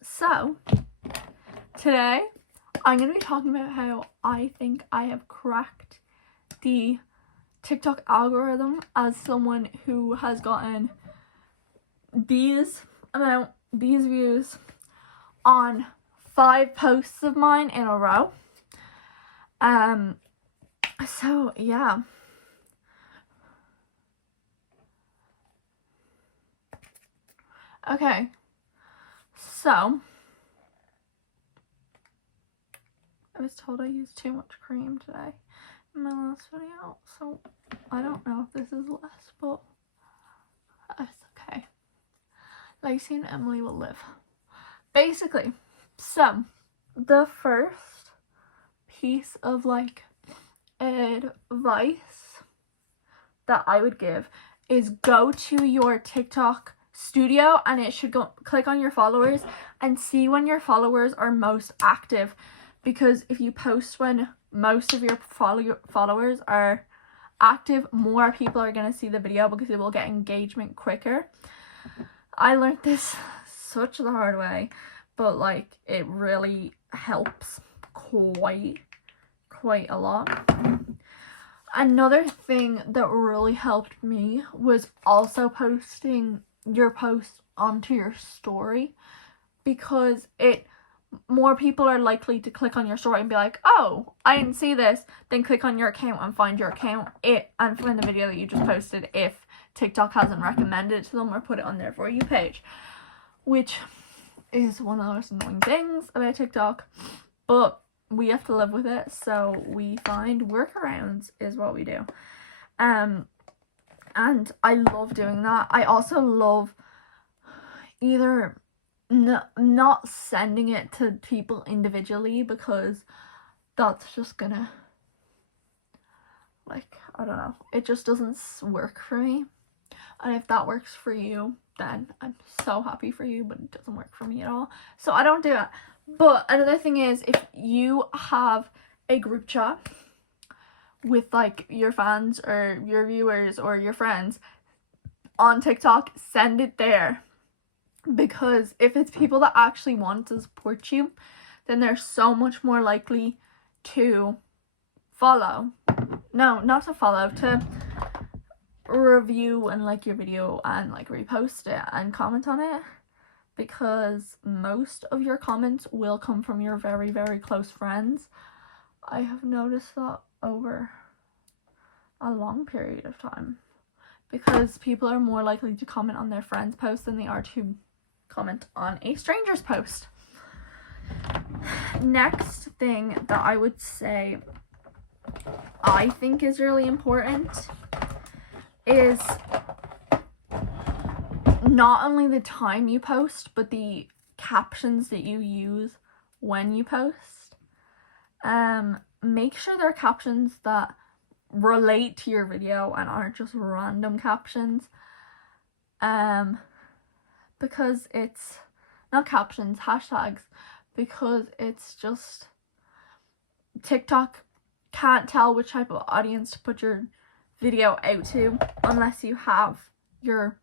So today I'm going to be talking about how I think I have cracked the TikTok algorithm as someone who has gotten these views on 5 posts of mine in a row. So yeah. Okay. So I was told I used too much cream today in my last video, so I don't know if this is less, but it's okay. Lacey and Emily will live. Basically, so the first piece of advice that I would give is go to your TikTok studio, and it should click on your followers and see when your followers are most active, because if you post when most of your followers are active, more people are going to see the video because it will get engagement quicker. I learned this such the hard way, but it really helps quite a lot. Another thing that really helped me was also posting your posts onto your story, because more people are likely to click on your story and be like, oh, I didn't see this, then click on your account and find your account and find the video that you just posted if TikTok hasn't recommended it to them or put it on their For You page, which is one of the most annoying things about TikTok, but we have to live with it, so we find workarounds is what we do. And I love doing that. I also love either not sending it to people individually, because that's just gonna, I don't know, it just doesn't work for me. And if that works for you, then I'm so happy for you, but it doesn't work for me at all, so I don't do it. But another thing is, if you have a group chat with your fans or your viewers or your friends on TikTok, send it there, because if it's people that actually want to support you, then they're so much more likely to follow. No, not to follow, to review and like your video and repost it and comment on it, because most of your comments will come from your very, very close friends. I have noticed that over a long period of time, because people are more likely to comment on their friends' posts than they are to comment on a stranger's post. Next thing that I would say I think is really important is not only the time you post, but the captions that you use when you post. Make sure they're captions that relate to your video and aren't just random captions. Because it's not captions, hashtags, because it's just TikTok can't tell which type of audience to put your video out to unless you have your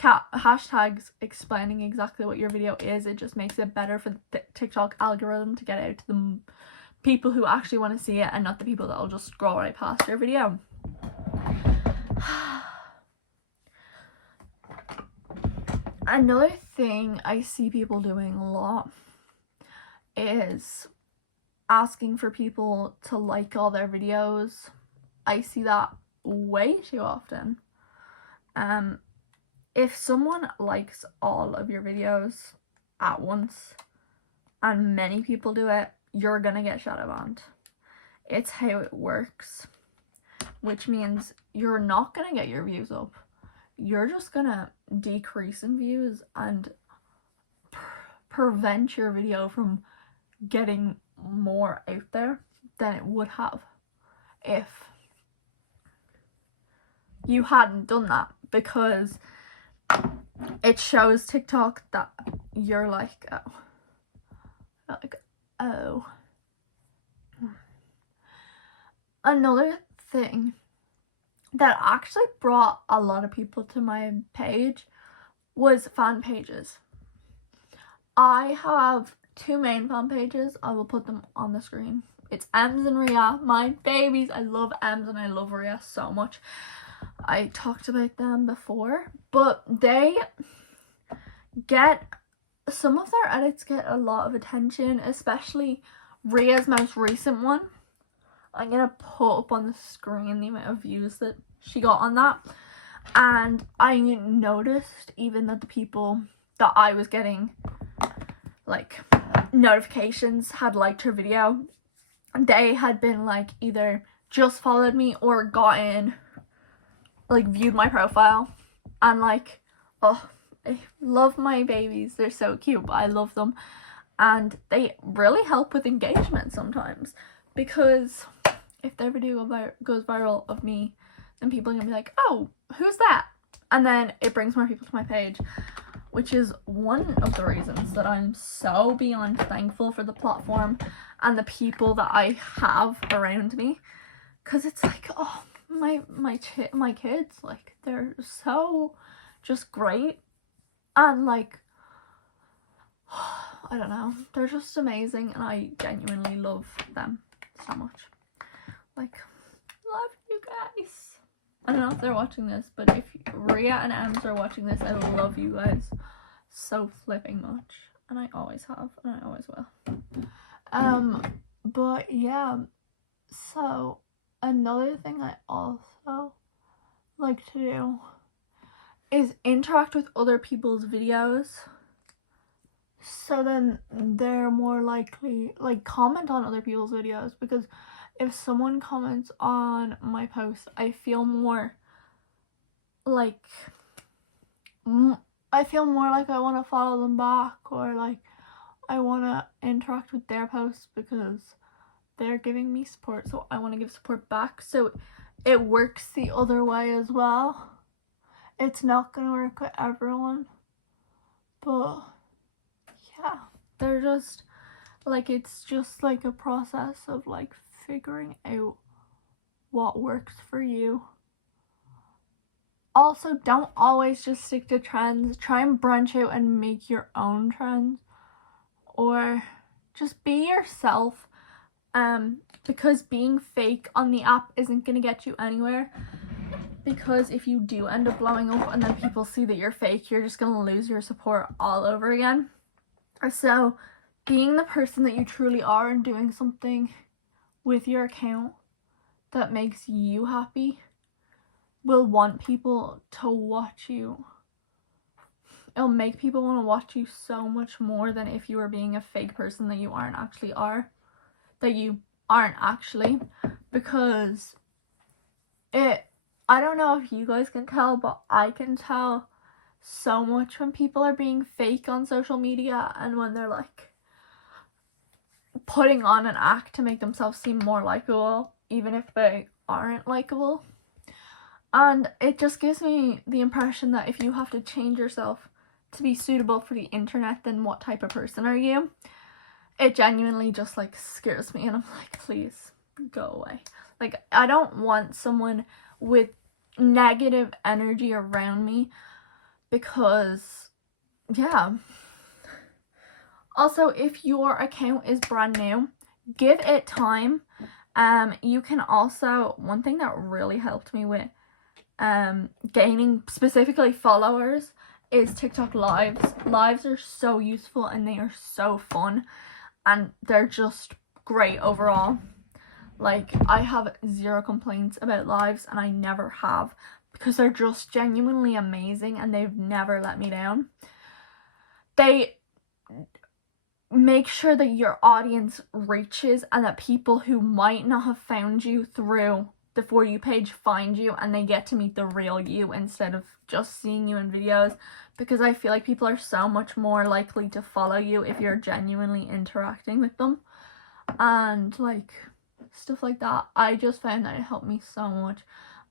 hashtags explaining exactly what your video is. It just makes it better for the TikTok algorithm to get out to the people who actually want to see it, and not the people that will just scroll right past your video. Another thing I see people doing a lot is asking for people to like all their videos. I see that way too often. If someone likes all of your videos at once, and many people do it, you're gonna get shadow banned. It's how it works, which means you're not gonna get your views up. You're just gonna decrease in views and prevent your video from getting more out there than it would have if you hadn't done that, because it shows TikTok that you're oh. Another thing that actually brought a lot of people to my page was fan pages. I have two main fan pages. I will put them on the screen. It's Ems and Ria, my babies. I love Ems and I love Ria so much. I talked about them before, but they get, some of their edits get a lot of attention, especially Ria's most recent one. I'm gonna put up on the screen the amount of views that she got on that, and I noticed even that the people that I was getting like notifications had liked her video. They had been like either just followed me or got in, like viewed my profile, and like, oh, I love my babies. They're so cute, but I love them, and they really help with engagement sometimes, because if their video goes viral of me, then people are gonna be like, oh, who's that? And then it brings more people to my page, which is one of the reasons that I'm so beyond thankful for the platform and the people that I have around me, because it's like, oh, my kids, like, they're so just great, and like, I don't know, they're just amazing, and I genuinely love them so much. Like, love you guys. I don't know if they're watching this, but if Ria and Ems are watching this, I love you guys so flipping much, and I always have, and I always will. But yeah, so another thing I also like to do is interact with other people's videos, so then they're more likely, like, comment on other people's videos, because if someone comments on my post, I feel more like I want to follow them back, or like I want to interact with their posts because they're giving me support, so I want to give support back. So it works the other way as well. It's not going to work with everyone, but yeah, they're just like, it's just like a process of like figuring out what works for you. Also, don't always just stick to trends. Try and branch out and make your own trends, or just be yourself, because being fake on the app isn't going to get you anywhere, because if you do end up blowing up and then people see that you're fake, you're just going to lose your support all over again. So being the person that you truly are and doing something with your account that makes you happy will want people to watch you. It'll make people want to watch you so much more than if you were being a fake person that you aren't actually, because I don't know if you guys can tell, but I can tell so much when people are being fake on social media, and when they're like putting on an act to make themselves seem more likable, even if they aren't likable. And it just gives me the impression that if you have to change yourself to be suitable for the internet, then what type of person are you? It genuinely just like scares me, and I'm like, please go away. Like, I don't want someone with negative energy around me, because yeah. Also, if your account is brand new, give it time. You can also, one thing that really helped me with gaining specifically followers is TikTok lives. Lives are so useful, and they are so fun, and they're just great overall. Like, I have zero complaints about lives, and I never have, because they're just genuinely amazing, and they've never let me down. They make sure that your audience reaches, and that people who might not have found you through the For You page find you, and they get to meet the real you instead of just seeing you in videos, because I feel like people are so much more likely to follow you if you're genuinely interacting with them, and like stuff like that. I just found that it helped me so much,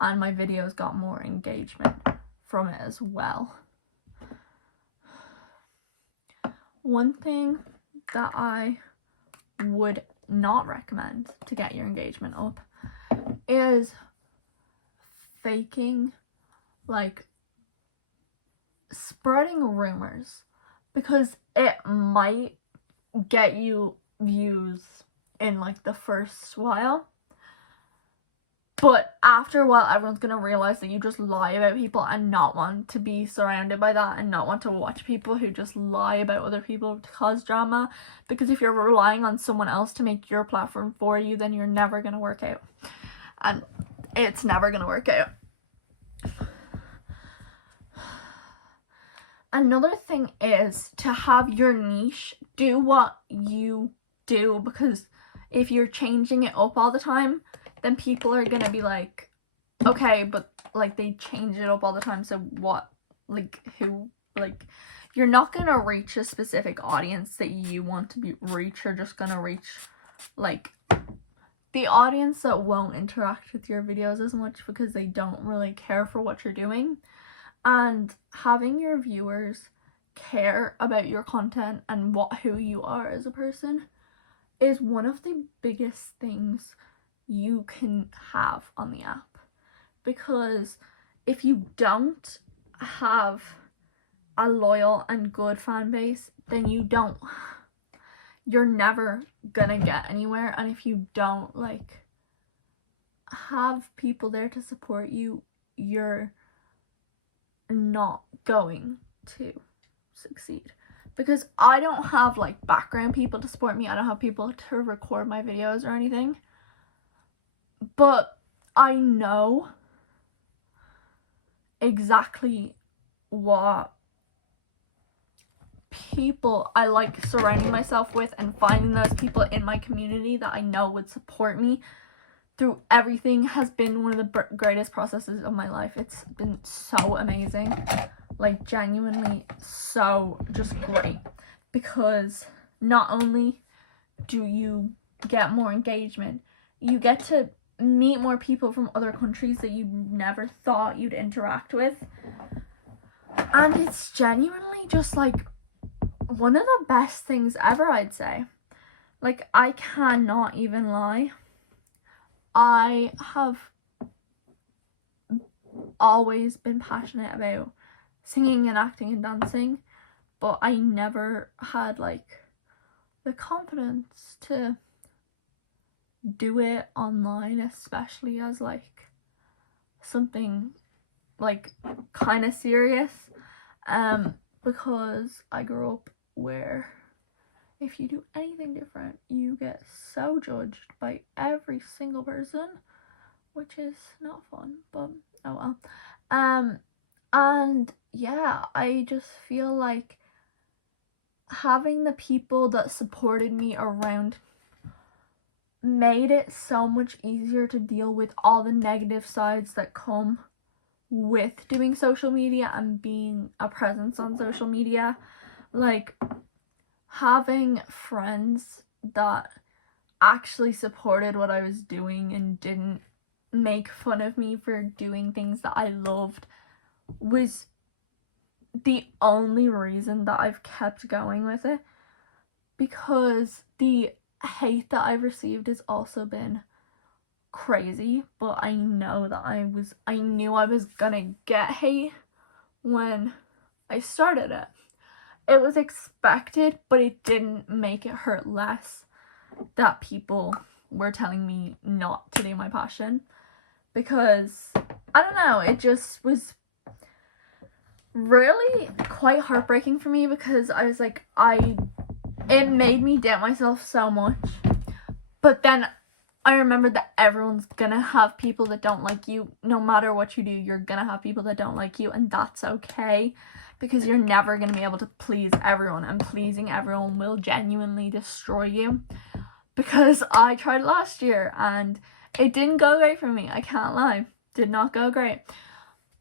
and my videos got more engagement from it as well. One thing that I would not recommend to get your engagement up is faking, like, spreading rumors, because it might get you views in like the first while, but after a while everyone's gonna realize that you just lie about people and not want to be surrounded by that, and not want to watch people who just lie about other people to cause drama. Because if you're relying on someone else to make your platform for you, then you're never gonna work out, and it's never gonna work out. Another thing is to have your niche. Do what you do, because if you're changing it up all the time, then people are gonna be like, okay, but like they change it up all the time, so what, like who, like you're not gonna reach a specific audience that you want to reach. You're just gonna reach like the audience that won't interact with your videos as much because they don't really care for what you're doing. And having your viewers care about your content and who you are as a person is one of the biggest things you can have on the app. Because if you don't have a loyal and good fan base, then you're never gonna get anywhere. And if you don't like have people there to support you, you're not going to succeed. Because I don't have like background people to support me. I don't have people to record my videos or anything, but I know exactly what people I like surrounding myself with, and finding those people in my community that I know would support me through everything has been one of the greatest processes of my life. It's been so amazing, like genuinely so just great, because not only do you get more engagement, you get to meet more people from other countries that you never thought you'd interact with, and it's genuinely just like one of the best things ever, I'd say. Like, I cannot even lie. I have always been passionate about singing and acting and dancing, but I never had like the confidence to do it online, especially as like something like kind of serious, because I grew up where if you do anything different, you get so judged by every single person, which is not fun, but oh well. And yeah, I just feel like having the people that supported me around made it so much easier to deal with all the negative sides that come with doing social media and being a presence on social media. Like, having friends that actually supported what I was doing and didn't make fun of me for doing things that I loved was the only reason that I've kept going with it. Because the hate that I've received has also been crazy, but I know that I knew I was gonna get hate when I started it. It was expected, but it didn't make it hurt less that people were telling me not to do my passion, because I don't know, it just was really quite heartbreaking for me, because I was like, it made me doubt myself so much. But then I remembered that everyone's gonna have people that don't like you. No matter what you do, you're gonna have people that don't like you, and that's okay, because you're never gonna be able to please everyone, and pleasing everyone will genuinely destroy you. Because I tried last year and it didn't go great for me, I can't lie. Did not go great.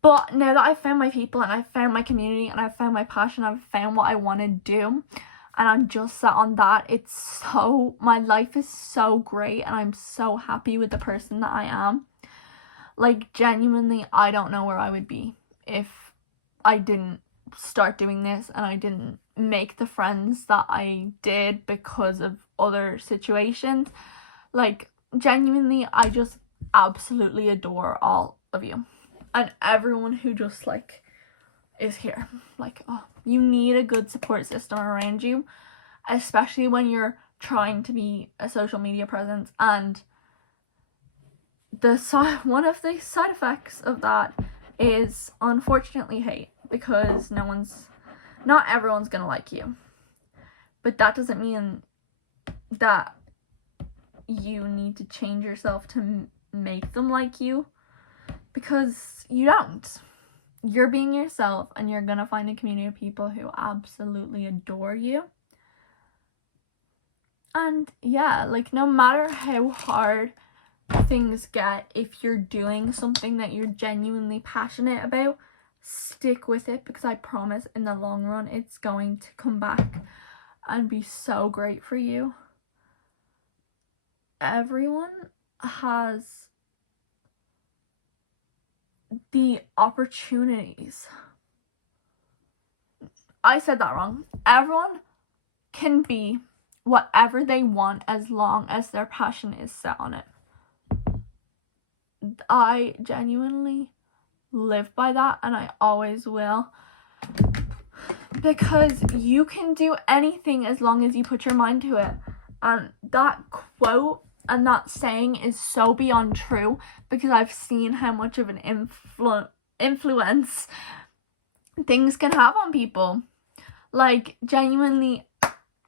But now that I've found my people and I've found my community and I've found my passion, I've found what I want to do, and I'm just set on that, my life is so great, and I'm so happy with the person that I am. Like, genuinely, I don't know where I would be if I didn't start doing this and I didn't make the friends that I did because of other situations. Like, genuinely, I just absolutely adore all of you and everyone who just like is here. Like, oh, You need a good support system around you, especially when you're trying to be a social media presence. And one of the side effects of that is unfortunately hate, because not everyone's gonna like you. But that doesn't mean that you need to change yourself to make them like you, because you don't. You're being yourself, and you're gonna find a community of people who absolutely adore you. And yeah, like, no matter how hard things get, if you're doing something that you're genuinely passionate about, stick with it, because I promise in the long run it's going to come back and be so great for you. Everyone has the opportunities. I said that wrong. Everyone can be whatever they want as long as their passion is set on it. I genuinely live by that, and I always will, because you can do anything as long as you put your mind to it. And that quote and that saying is so beyond true, because I've seen how much of an influence things can have on people. Like, genuinely,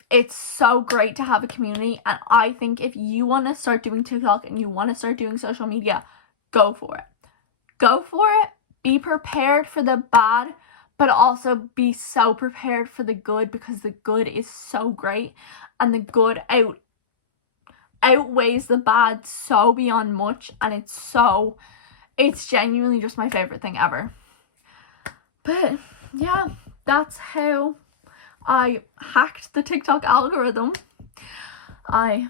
it's so great to have a community, and I think if you want to start doing TikTok and you want to start doing social media, go for it. Go for it. Be prepared for the bad, but also be so prepared for the good, because the good is so great, and the good outweighs the bad so beyond much, and it's genuinely just my favorite thing ever. But yeah, that's how I hacked the TikTok algorithm. I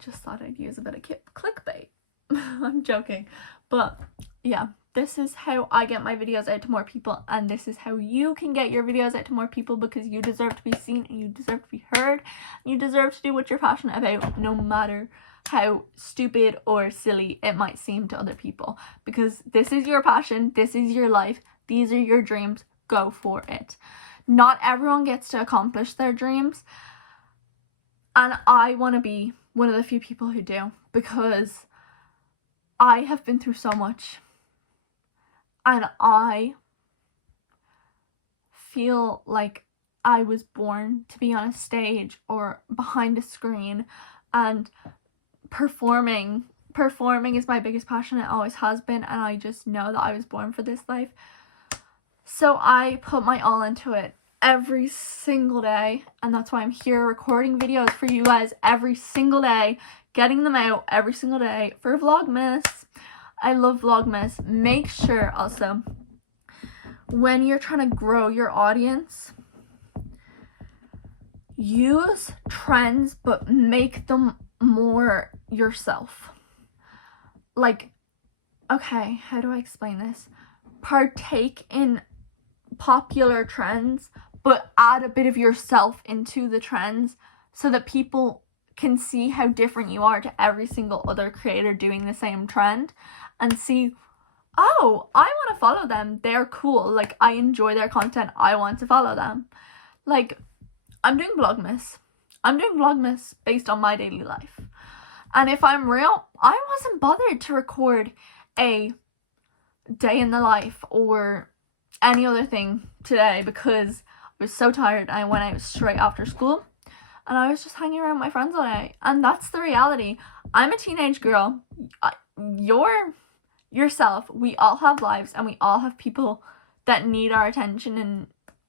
just thought I'd use a bit of clickbait. I'm joking. But yeah, this is how I get my videos out to more people, and this is how you can get your videos out to more people, because you deserve to be seen, and you deserve to be heard, and you deserve to do what you're passionate about, no matter how stupid or silly it might seem to other people, because this is your passion, this is your life, these are your dreams. Go for it. Not everyone gets to accomplish their dreams, and I want to be one of the few people who do, because I have been through so much, and I feel like I was born to be on a stage or behind a screen, and performing is my biggest passion. It always has been, and I just know that I was born for this life. So I put my all into it every single day, and that's why I'm here recording videos for you guys every single day, getting them out every single day for Vlogmas. I love Vlogmas. Make sure also, when you're trying to grow your audience, use trends, but make them more yourself. Like, okay, how do I explain this? Partake in popular trends, but add a bit of yourself into the trends, so that people can see how different you are to every single other creator doing the same trend, and see, oh, I want to follow them, they're cool, like, I enjoy their content, I want to follow them. Like, I'm doing Vlogmas based on my daily life, and if I'm real, I wasn't bothered to record a day in the life or any other thing today, because I was so tired. I went out straight after school, and I was just hanging around with my friends all day, and that's the reality. I'm a teenage girl. You're yourself. We all have lives, and we all have people that need our attention, and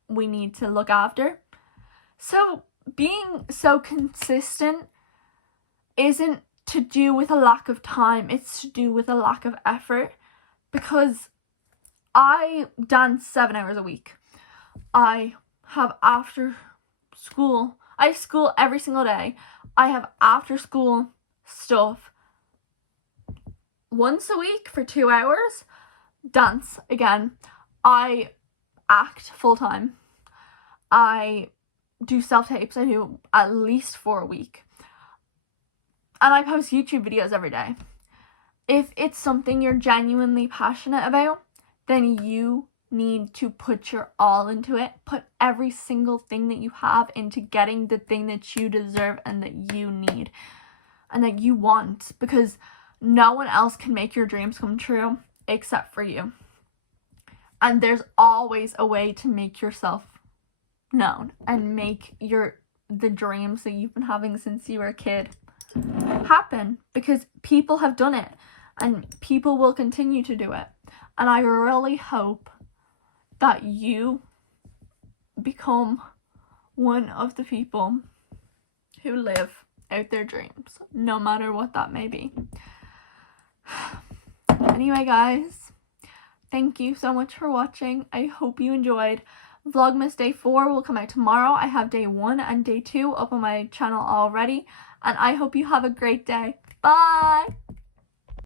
we need to look after. So being so consistent isn't to do with a lack of time, it's to do with a lack of effort, because I dance 7 hours a week. I have after school. I have school every single day. I have after school stuff once a week for 2 hours. Dance again. I act full time. I do self-tapes. I do at least 4 a week. And I post YouTube videos every day. If it's something you're genuinely passionate about, then you need to put your all into it. Put every single thing that you have into getting the thing that you deserve and that you need and that you want, because no one else can make your dreams come true except for you. And there's always a way to make yourself known and make the dreams that you've been having since you were a kid happen, because people have done it and people will continue to do it. And I really hope that you become one of the people who live out their dreams, no matter what that may be. Anyway, guys, thank you so much for watching. I hope you enjoyed. Vlogmas Day 4 will come out tomorrow. I have Day 1 and Day 2 up on my channel already. And I hope you have a great day. Bye!